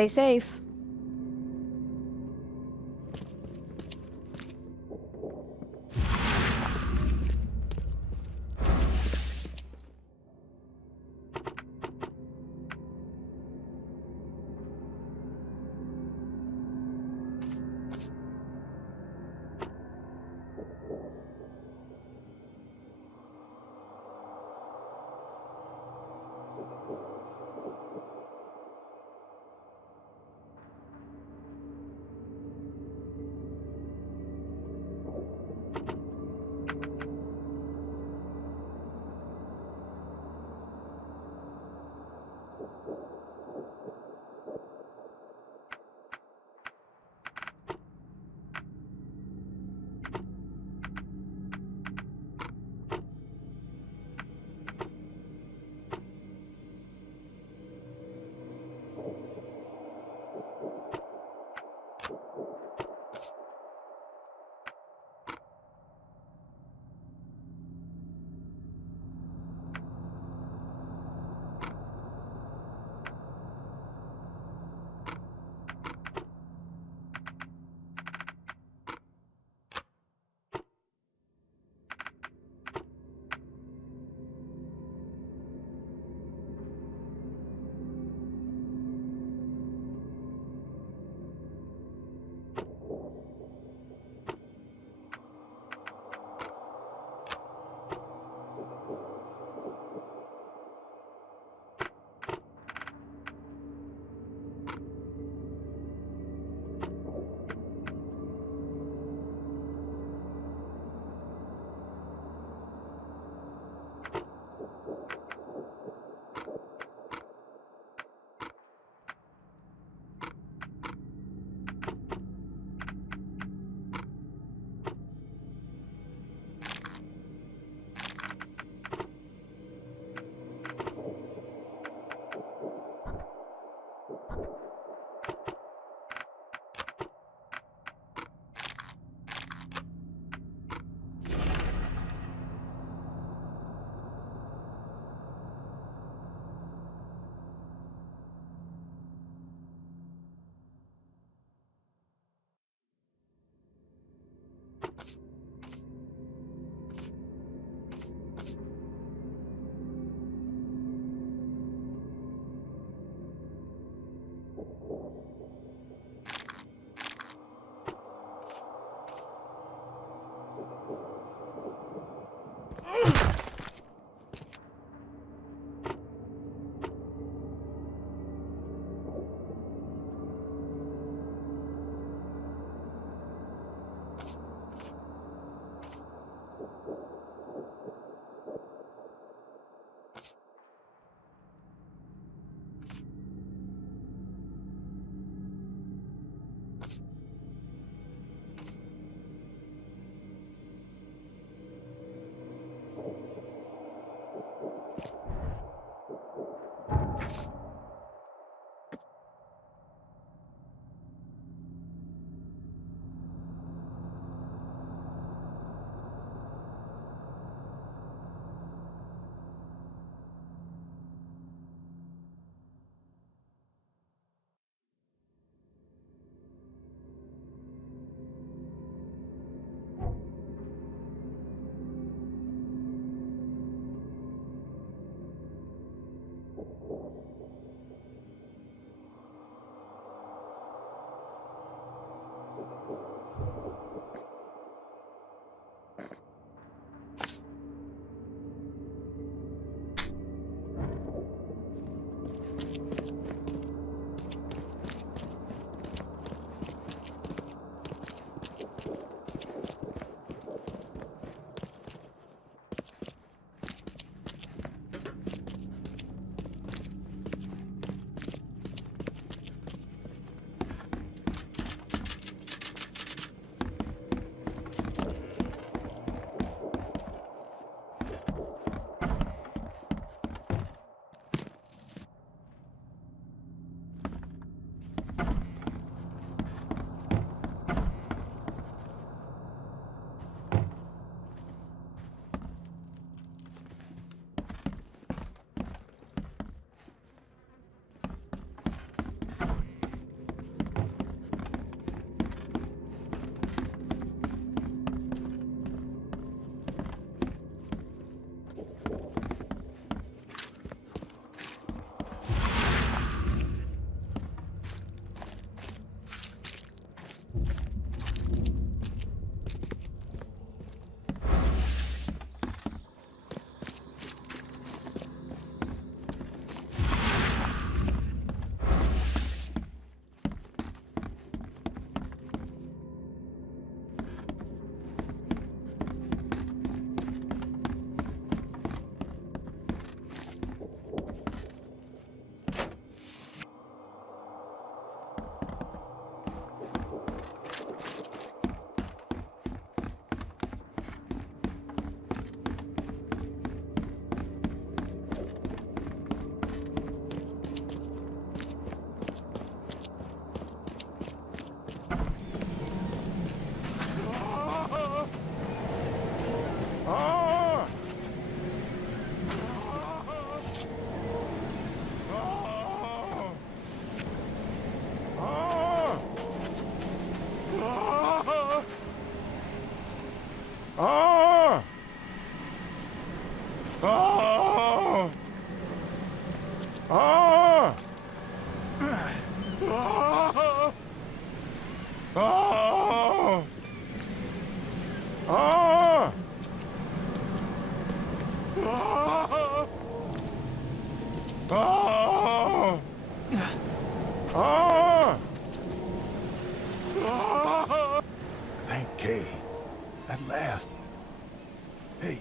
Stay safe. At last. Hey,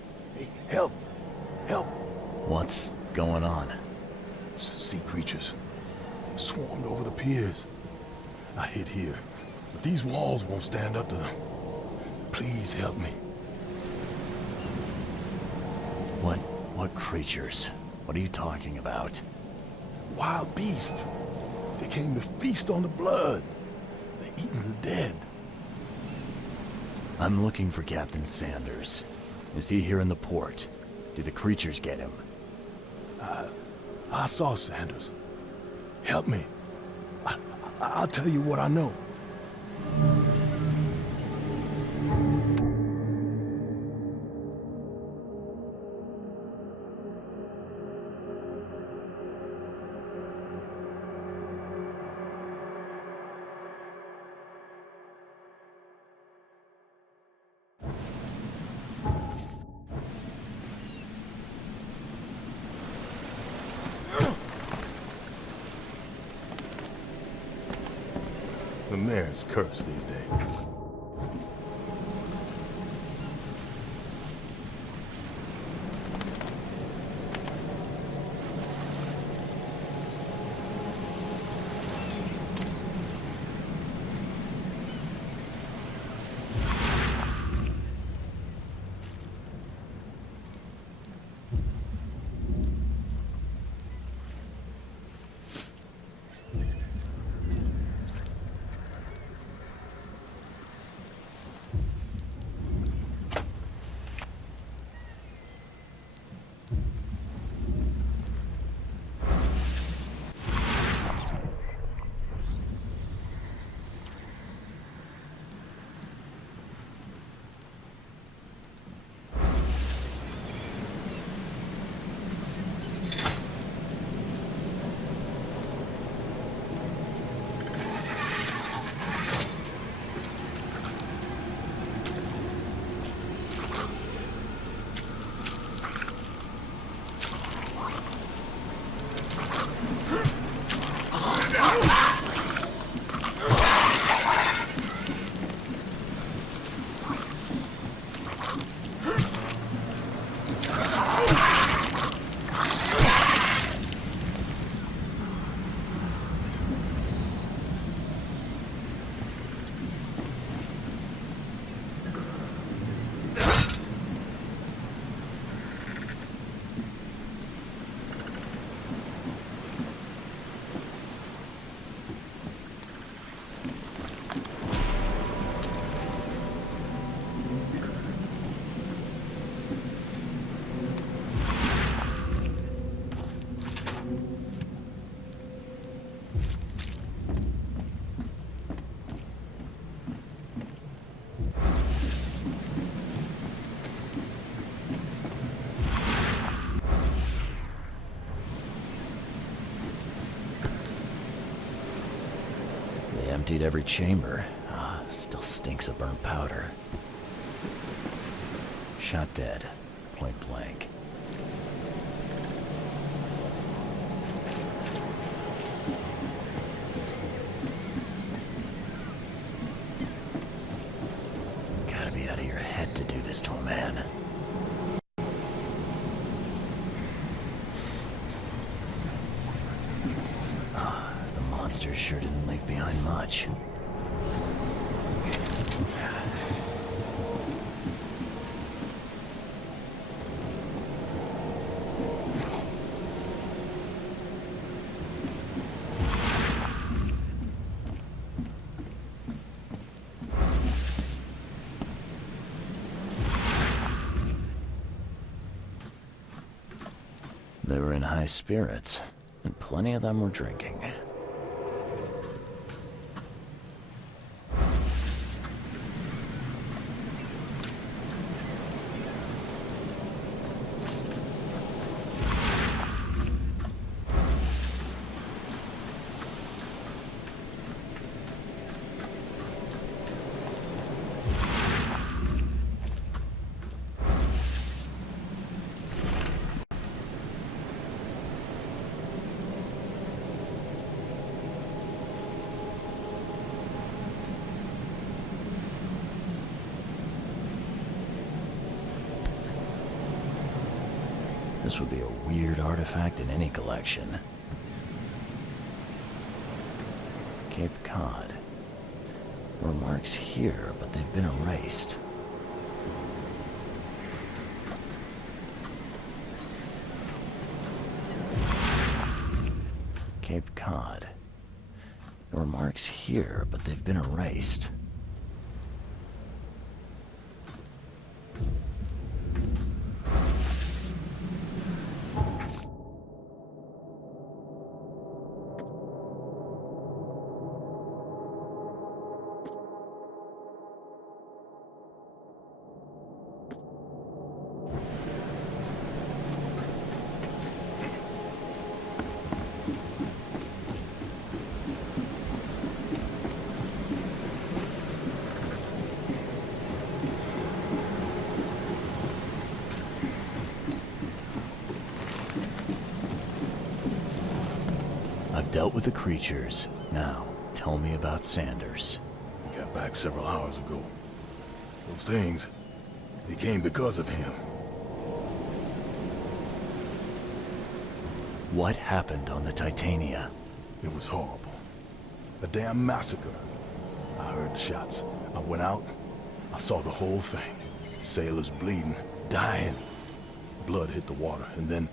help! Help! What's going on? Sea creatures. Swarmed over the piers. I hid here, but these walls won't stand up to them. Please help me. What creatures? What are you talking about? Wild beasts. They came to feast on the blood. They're eating the dead. I'm looking for Captain Sanders. Is he here in the port? Did the creatures get him? I saw Sanders. Help me. I'll tell you what I know. The mayor's cursed these days. Emptied every chamber. Still stinks of burnt powder. Shot dead. Point blank. Gotta be out of your head to do this to a man. The monster sure didn't leave behind much. They were in high spirits, and plenty of them were drinking. This would be a weird artifact in any collection. Cape Cod. There were marks here, but they've been erased. Cape Cod. There were marks here, but they've been erased. I've dealt with the creatures. Now, tell me about Sanders. He got back several hours ago. Those things, they came because of him. What happened on the Titania? It was horrible. A damn massacre. I heard the shots. I went out. I saw the whole thing. Sailors bleeding, dying. Blood hit the water, and then,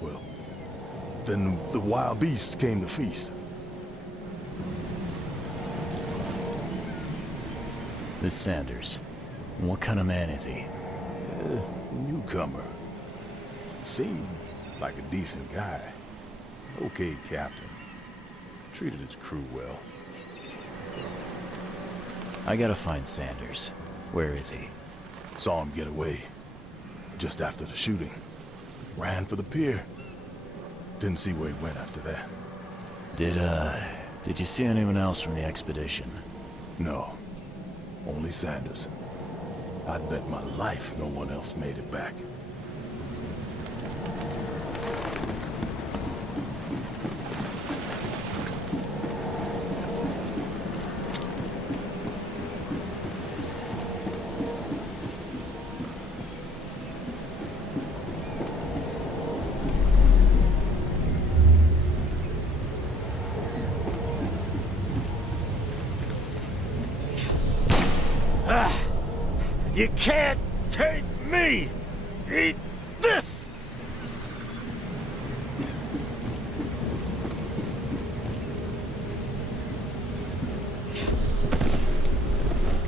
well, then the wild beasts came to feast. This Sanders. What kind of man is he? Newcomer. Seemed like a decent guy. Okay, captain. Treated his crew well. I gotta find Sanders. Where is he? Saw him get away. Just after the shooting. Ran for the pier. Didn't see where he went after that. Did you see anyone else from the expedition? No. Only Sanders. I'd bet my life no one else made it back. You can't take me! Eat this!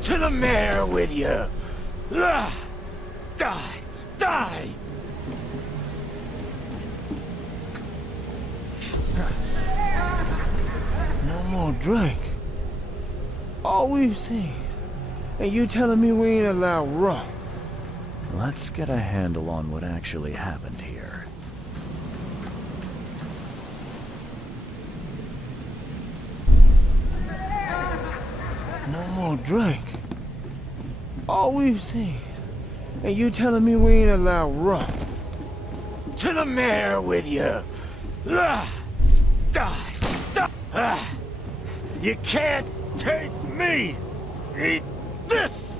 To the mayor with you! Die! Die! No more drink. All we've seen. And you telling me we ain't allowed rum? Let's get a handle on what actually happened here. No more drink. All we've seen. And you telling me we ain't allowed rum? To the mayor with you! Die! Die! You can't take me! Eat this!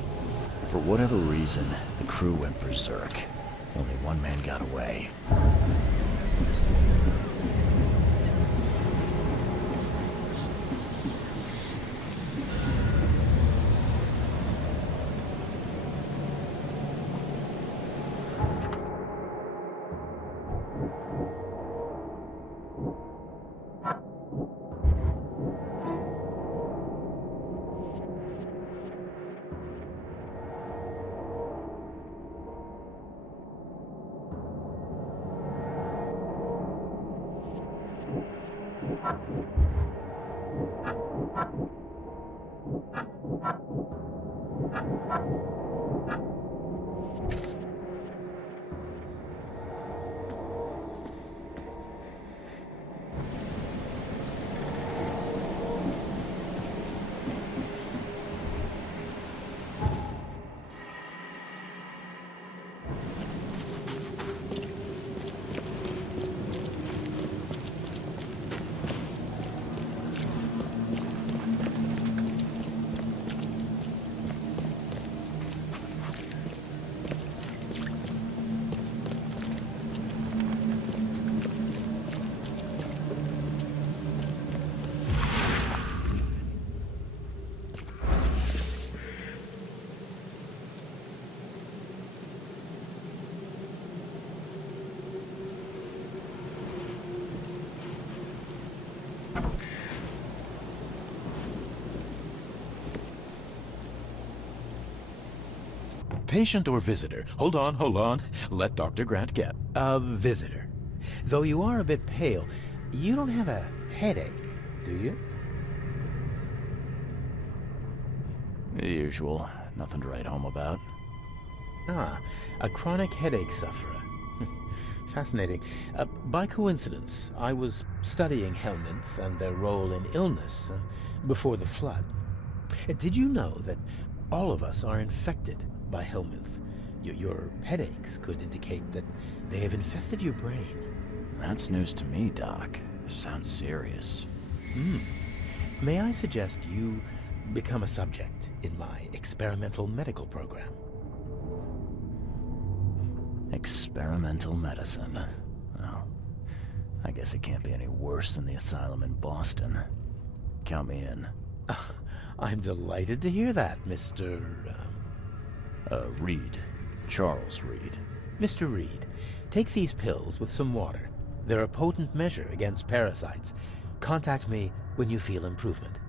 For whatever reason, the crew went berserk. Only one man got away. Patient or visitor? Hold on. Let Dr. Grant get. A visitor. Though you are a bit pale, you don't have a headache, do you? The usual. Nothing to write home about. Ah, a chronic headache sufferer. Fascinating. By coincidence, I was studying helminths and their role in illness before the flood. Did you know that all of us are infected by helminth? Your headaches could indicate that they have infested your brain. That's news to me, Doc. Sounds serious. May I suggest you become a subject in my experimental medical program? Experimental medicine. Well, I guess it can't be any worse than the asylum in Boston. Count me in. I'm delighted to hear that, Mr. Reed. Charles Reed. Mr. Reed. Take these pills with some water. They're a potent measure against parasites. Contact me when you feel improvement.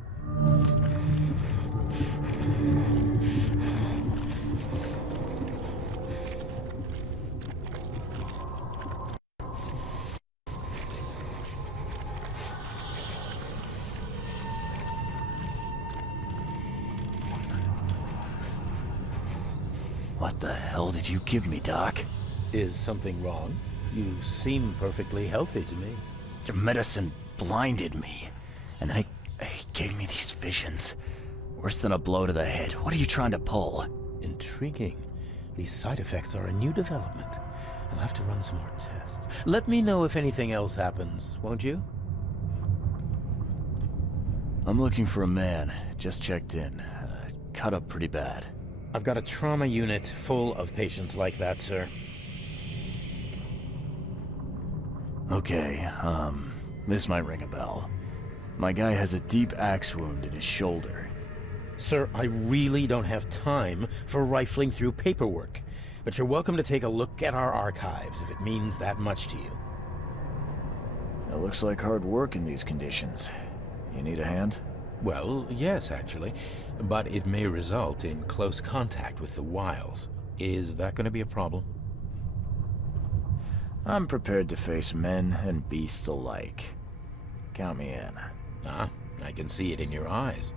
What the hell did you give me, Doc? Is something wrong? You seem perfectly healthy to me. Your medicine blinded me. And then he gave me these visions. Worse than a blow to the head. What are you trying to pull? Intriguing. These side effects are a new development. I'll have to run some more tests. Let me know if anything else happens, won't you? I'm looking for a man. Just checked in. Cut up pretty bad. I've got a trauma unit full of patients like that, sir. Okay, this might ring a bell. My guy has a deep axe wound in his shoulder. Sir, I really don't have time for rifling through paperwork, but you're welcome to take a look at our archives if it means that much to you. It looks like hard work in these conditions. You need a hand? Well, yes, actually, but it may result in close contact with the wiles. Is that going to be a problem? I'm prepared to face men and beasts alike. Count me in. Ah, I can see it in your eyes.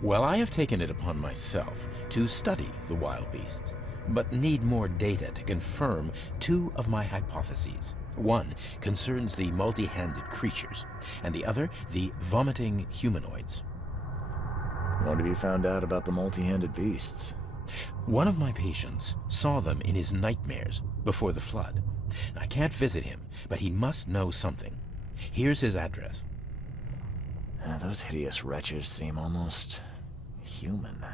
Well, I have taken it upon myself to study the wild beasts, but need more data to confirm two of my hypotheses. One concerns the multi-handed creatures, and the other the vomiting humanoids. What have you found out about the multi-handed beasts? One of my patients saw them in his nightmares before the flood. I can't visit him, but he must know something. Here's his address. Those hideous wretches seem almost human.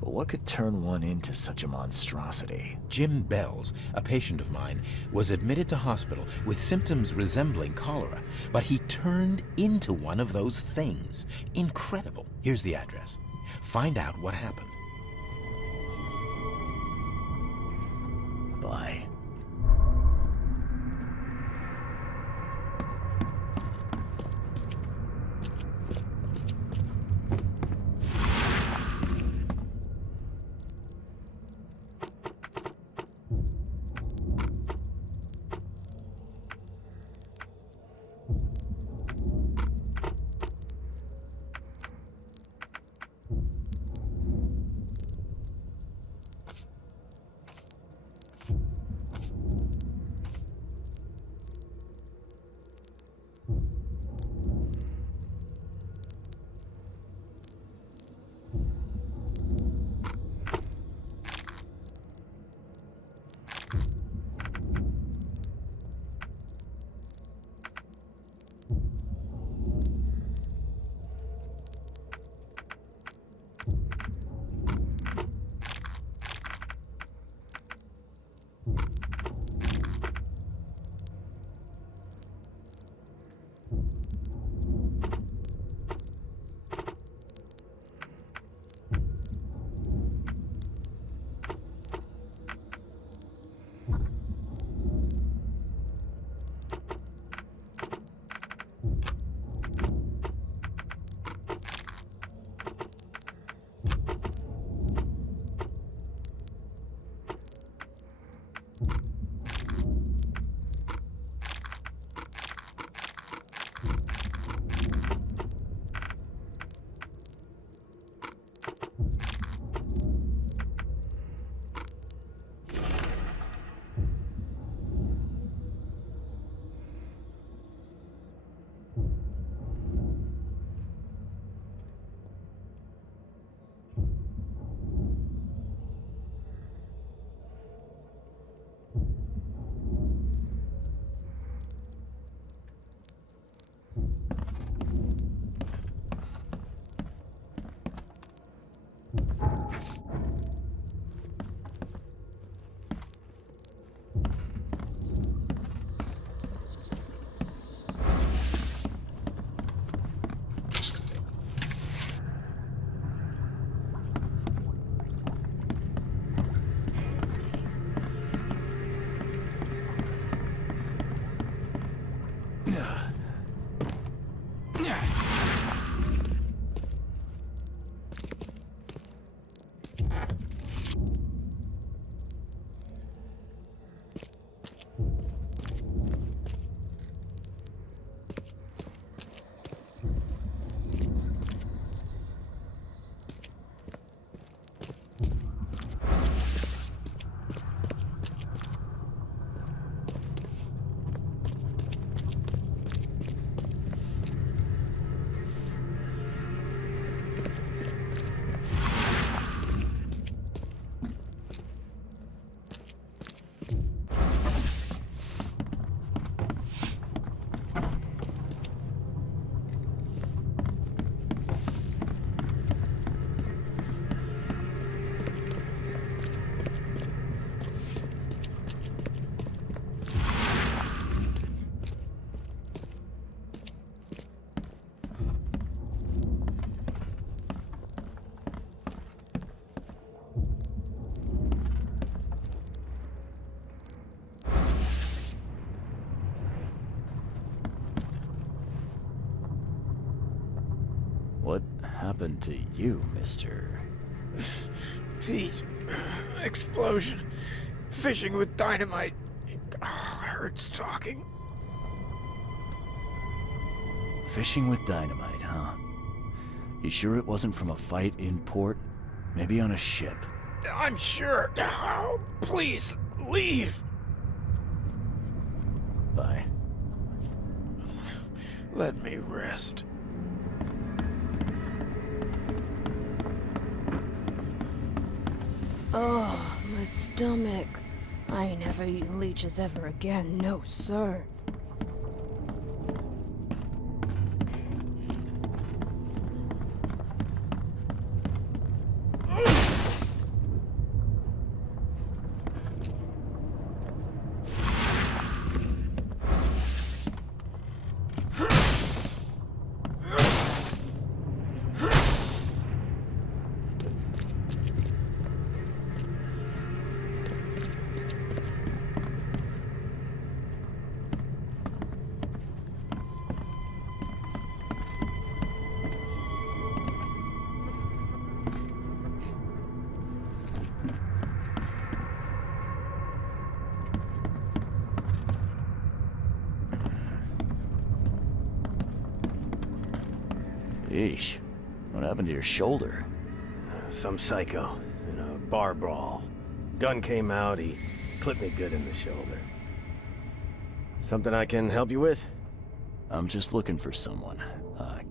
But what could turn one into such a monstrosity? Jim Bells, a patient of mine, was admitted to hospital with symptoms resembling cholera, but he turned into one of those things. Incredible. Here's the address. Find out what happened. Bye. happened to you, mister? Pete, explosion, fishing with dynamite. Hurts talking. Fishing with dynamite, huh? You sure it wasn't from a fight in port? Maybe on a ship? I'm sure. Oh, please, leave. Bye. Let me rest. Oh, my stomach. I ain't never eaten leeches ever again, no sir. Yeesh. What happened to your shoulder? Some psycho in a bar brawl. Gun came out, he clipped me good in the shoulder. Something I can help you with? I'm just looking for someone.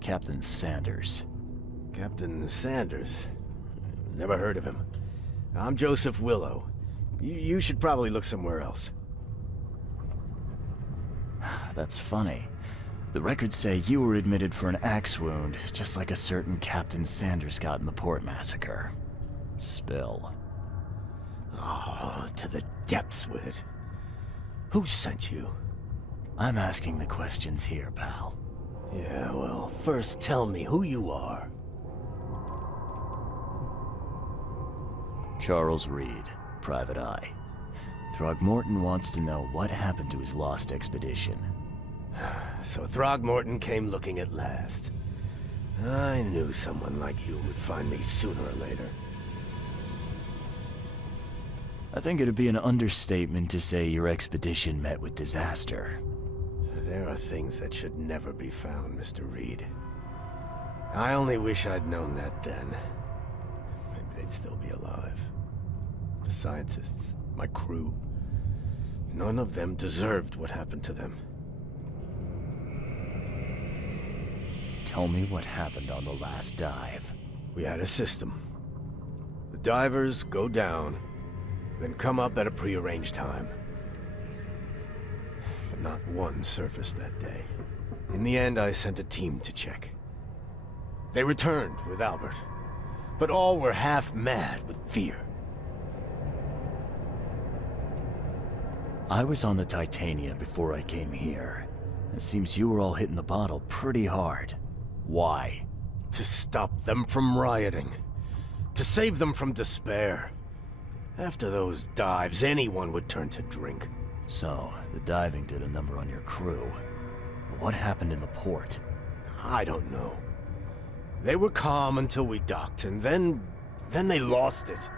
Captain Sanders. Captain Sanders? Never heard of him. I'm Joseph Willow. You should probably look somewhere else. That's funny. The records say you were admitted for an axe wound, just like a certain Captain Sanders got in the port massacre. Spill. Oh, to the depths with it. Who sent you? I'm asking the questions here, pal. Yeah, well, first tell me who you are. Charles Reed, Private Eye. Throgmorton wants to know what happened to his lost expedition. So Throgmorton came looking at last. I knew someone like you would find me sooner or later. I think it'd be an understatement to say your expedition met with disaster. There are things that should never be found, Mr. Reed. I only wish I'd known that then. Maybe they'd still be alive. The scientists, my crew, none of them deserved what happened to them. Tell me what happened on the last dive. We had a system. The divers go down, then come up at a prearranged time. But not one surfaced that day. In the end, I sent a team to check. They returned with Albert, but all were half mad with fear. I was on the Titania before I came here. It seems you were all hitting the bottle pretty hard. Why? To stop them from rioting. To save them from despair. After those dives, anyone would turn to drink. So, the diving did a number on your crew. But what happened in the port? I don't know. They were calm until we docked, and then they lost it.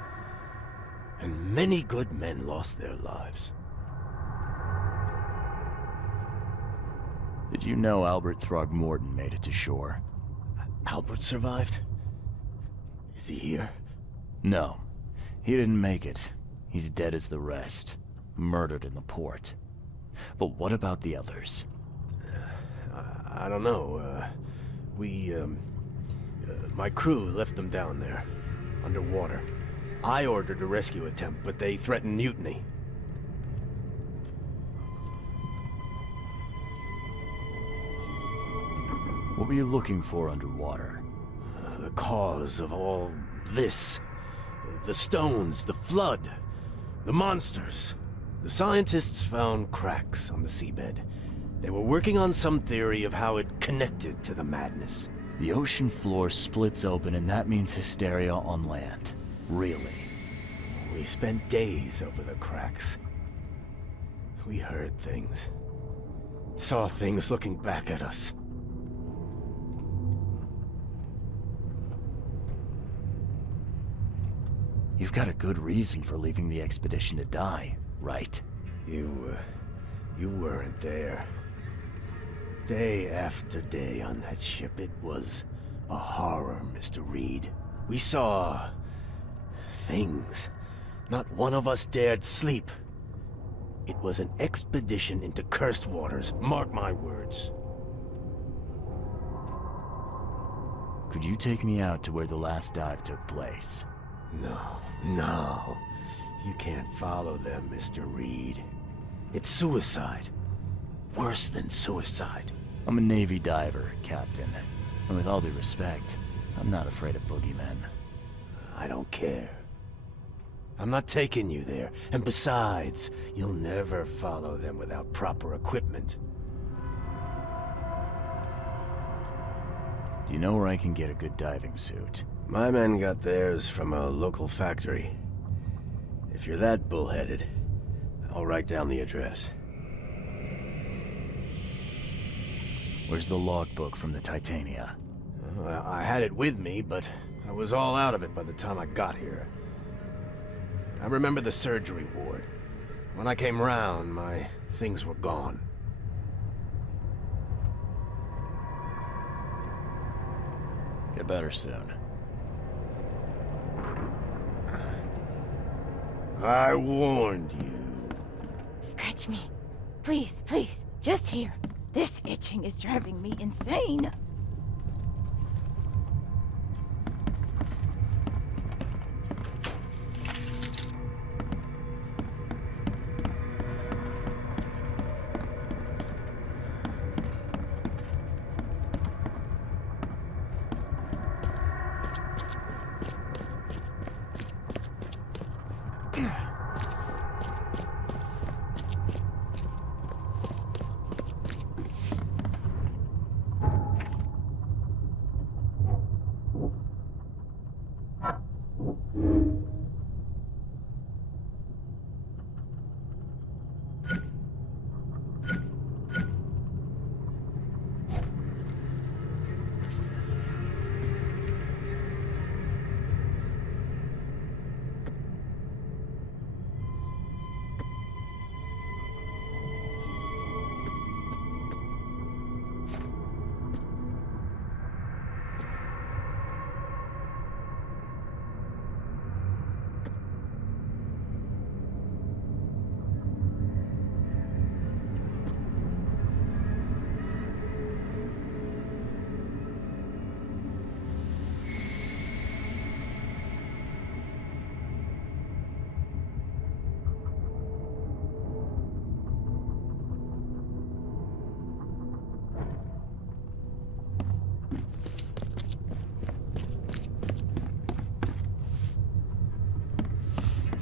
And many good men lost their lives. Did you know Albert Throgmorton made it to shore? Albert survived? Is he here? No. He didn't make it. He's dead as the rest. Murdered in the port. But what about the others? I don't know. My crew left them down there, underwater. I ordered a rescue attempt, but they threatened mutiny. What were you looking for underwater? The cause of all this. The stones, the flood, the monsters. The scientists found cracks on the seabed. They were working on some theory of how it connected to the madness. The ocean floor splits open and that means hysteria on land. Really? We spent days over the cracks. We heard things. Saw things looking back at us. You've got a good reason for leaving the expedition to die, right? You weren't there. Day after day on that ship, it was a horror, Mr. Reed. We saw things. Not one of us dared sleep. It was an expedition into cursed waters, mark my words. Could you take me out to where the last dive took place? No. You can't follow them, Mr. Reed. It's suicide. Worse than suicide. I'm a Navy diver, Captain. And with all due respect, I'm not afraid of boogeymen. I don't care. I'm not taking you there. And besides, you'll never follow them without proper equipment. Do you know where I can get a good diving suit? My men got theirs from a local factory. If you're that bullheaded, I'll write down the address. Where's the logbook from the Titania? Well, I had it with me, but I was all out of it by the time I got here. I remember the surgery ward. When I came round, my things were gone. Get better soon. I warned you. Scratch me. Please, please, just here. This itching is driving me insane.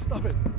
Stop it!